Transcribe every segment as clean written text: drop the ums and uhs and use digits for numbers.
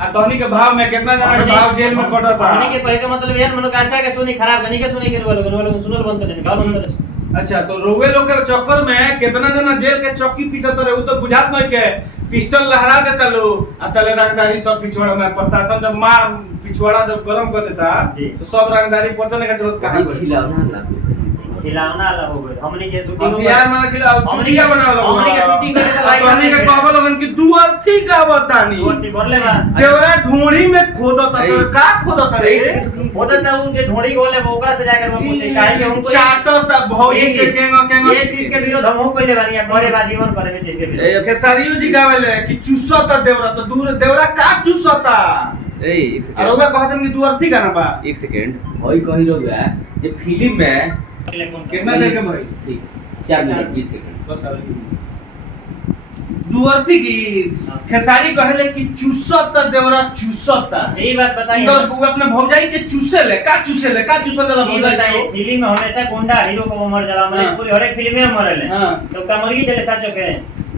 आ तोहनी के भाव में कितना जना के भाव जेल में कटता। हमनी के कहे के मतलब ये मनो अच्छा के सुनी खराब गनी के सुनी के वालों सुनल बंद कर देनी गाल बंद कर। अच्छा तो रोवे लोग के चक्कर में कितना जना जेल के चौकी पीछे तो उ तो बुझात नहीं के पिस्टल लहरा देता लो आ तले रंगदारी सब पिछवाड़ा में प्रशासन जब मार पिछवाड़ा जब गरम कर देता तो सब रंगदारी पता नहीं का जरूरत कहां खिलौना अलग हो गए हमनी के शूटिंग हथियार में खिलाओ चुटिया बनावल लोग हमनी के शूटिंग करे तो लाइट हमनी के कहबो लोगन की दू अर्थी गावतानी गोटी भरले बा देवरा ढूंढी में खोदता तो का खोदता रे खोदता हूं जे ढोड़ी गोले ओकरा से जाकर वो पूछे काहे के हमको चाटता भौजी के केंगा ये चीज के विरोध हम कइले बानी करे बा जीवन करे में चीज के विरोध खेसारियो जी गावेले कि चुसता देवरा तो दूर देवरा का चुसता ए एक सेकंड अरोगा कहतन कि दू अर्थी गाना बा एक सेकंड होई कहि रोगा जे फिल्म में कितना देर के भाई ठीक 4 मिनट 20 सेकंड बस दुअर्थी की खेसारी कहले कि चूसता देवरा चूसता सही बात बताइए तो वो अपने भौजाई के चूसे ले का चूसे ला ये बताइए फिल्म में हमेशा गुंडा हीरो को मर जाला हमरे पूरी हर एक फिल्म में मरले हां तो का मर गई चले साचो के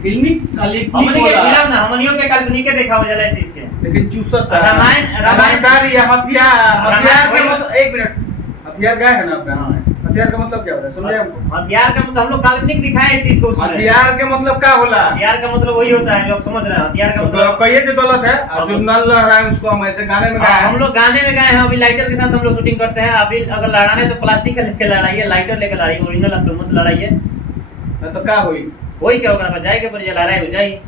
फिल्मी काल्पनिक हमने के फिल्म ना हमनियो के काल्पनिक के देखाव जाला चीज के लेकिन चूसता रामायण दारी हथियार के मतलब एक मिनट हथियार क्या है ना अपना हथियार का मतलब क्या होता है समझे हमको हथियार का मतलब हम लोग काल्पनिक दिखाए इस चीज को हथियार के मतलब क्या होला हथियार का मतलब वही होता है जो आप समझ रहे हैं हथियार का मतलब कहिए तो गलत है अब जो नल लहराए उसको हम ऐसे गाने में गाए हम लोग गाने में गाए हैं अभी लाइटर के साथ हम लोग शूटिंग करते हैं अभी अगर लड़ाने तो प्लास्टिक का लेके लड़ाइए लाइटर लेके लड़ाइए ओरिजिनल आप मत लड़ाइए तो क्या होई वही क्या होगा जाएगा पर लड़ाई हो जाए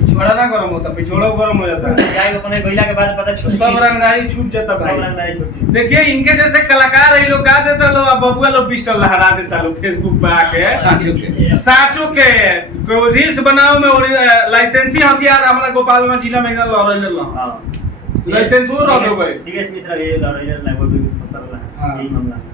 पिछवाड़ा ना गरम होता पिछवाड़ा गरम हो जाता है जाएगा अपने गोइला के बाद पता छूट सब रंगदारी छूट जाता भाई सब रंगदारी छूट देखिए इनके जैसे कलाकार है लोग गा देता लोग बबुआ लोग पिस्टल लहरा देता लोग फेसबुक पे आके साचो के कोई रील्स बनाओ में और लाइसेंसी हथियार हमारा गोपालगंज जिला में एकदम लहरा ले लो लाइसेंस वो रह गए सीरियस मिश्रा ये लहरा ले वो भी फसल रहा है यही मामला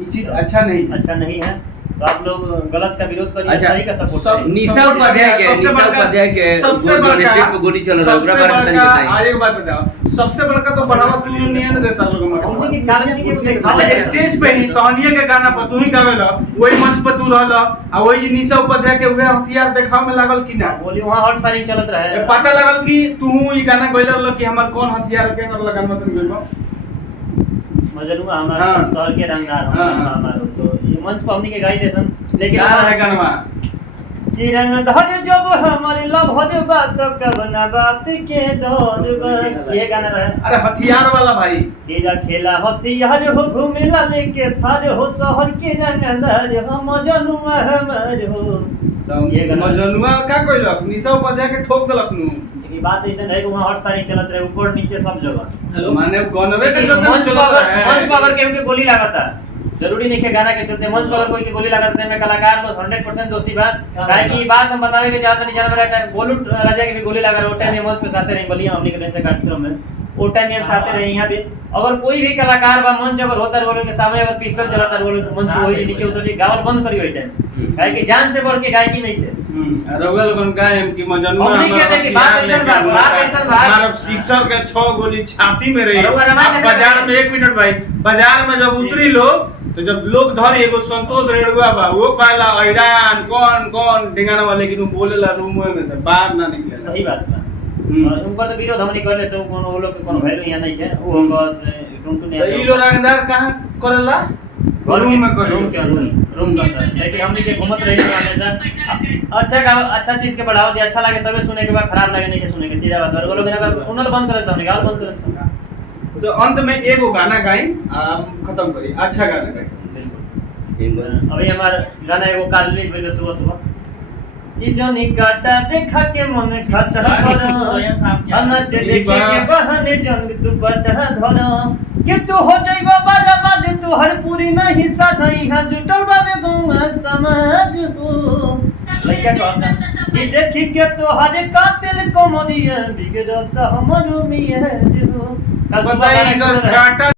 ये चीज अच्छा नहीं है तो आप लोग गलत का विरोध करिए अच्छा, सही का सपोर्ट करिए निशा उपाध्याय के सबसे बड़का स्टेट पे गोली चल रहा है ओकरा बारे में तनी बताइए आज एक बात बताओ सबसे बड़का तो बढ़ावा तू नहीं है ना देता लोगों हमने की में काल्पनिक के अच्छा स्टेज पे ही कहानिया के गाना पर तू ही गावेला वही मंच पर तू रहला आ वही निशा उपाध्याय के हुए हथियार देखाव में लागल कि ना बोली वहां हॉर्स फायरिंग चलत रहे पता लगल कि तू ई गाना गइलल कि हमर कौन हथियार के कर लगा मत गइल मजनुआ हमारा शहर के रंगदार हमारा तो ये मंच पर हमनी के गाइडेशन लेकिन क्या है गाना कि रंग धर जब हमारे लव हो बात कब ना बात के डर ये गाना है अरे हथियार वाला भाई खेला खेला हथियार हो घूमेला लेके थार हो शहर के रंगदार हम मजनुआ हमर हो ये गाना मजनुआ का कइलक निशा उपाध्याय के ठोक देलक नु ये बात ऐसा है कि वहां हॉर्स फायरिंग चलत रहे ऊपर नीचे सब जगह हेलो माने गनवे के चलते मंच चलत रहा है पर अगर केहू के गोली लागता जरूरी नहीं है गाना के चलते मंच पर कोई की गोली लगाते हैं मैं कलाकार तो 100% दोषी बात काहे की बात हम बतावे के चाहते नहीं जान मेरा टाइम गोलू राजा के भी गोली लगा रहे टाइम मंच पे साथे नहीं बलिया हमनी के से कार्यक्रम में वो टाइम हम साथे रहे यहां भी अगर कोई भी कलाकार बा मंच अगर होता रोल के सामने अगर पिस्टल चलाता रोल मंच वही नीचे उतर गावल बंद करियो ई टाइम काहे की जान से बढ़ के गायकी नहीं थे रउआ लोगन का एम की मजनुआ हमनी के देखी बात ऐसा हमारा सिक्सर के 6 गोली छाती में रही बाजार में 1 मिनट भाई बाजार में जब उतरी लोग तो जब लोग धर एगो संतोष रेडुआ बा वो कहला ऐरान कौन ढिंगाना वाले कि तुम बोलेला रूम में से बाहर ना निकले सही बात बा ऊपर तो विरोध हमनी करले से कोनो वो लोग के कोनो वैल्यू यहां नहीं है वो बस टुनटुने ई लोग रंगदार कहां करेला रूम में कर रूम के अंदर रूम के अंदर लेकिन हमनी के घूमत रही हमेशा अच्छा चीज के बढ़ावा दे अच्छा लगे तबे सुने के बाद खराब लगे नहीं के सुने के सीधा बात है वो लोग अगर सुनल बंद करे तो हमनी गाल बंद करे तो अंत में एगो गाना गाई खत्म करी अच्छा गाना गाई बिल्कुल अभी हमारा गाना एगो काल रिलीज भेल सुबह कि जोनी काटा देखा के मन खाता कर अनच देखे के बहाने जंग दुपट्टा धर के तू हो जाइबा बर्बाद तू हर पूरी नहीं साधई हा जुटल बाबे गौवा समाज हो लइका कहता कि देखी के तोहरे कातिल को मोदिया बिगड़ता हमरो मियां जो बताइए काटा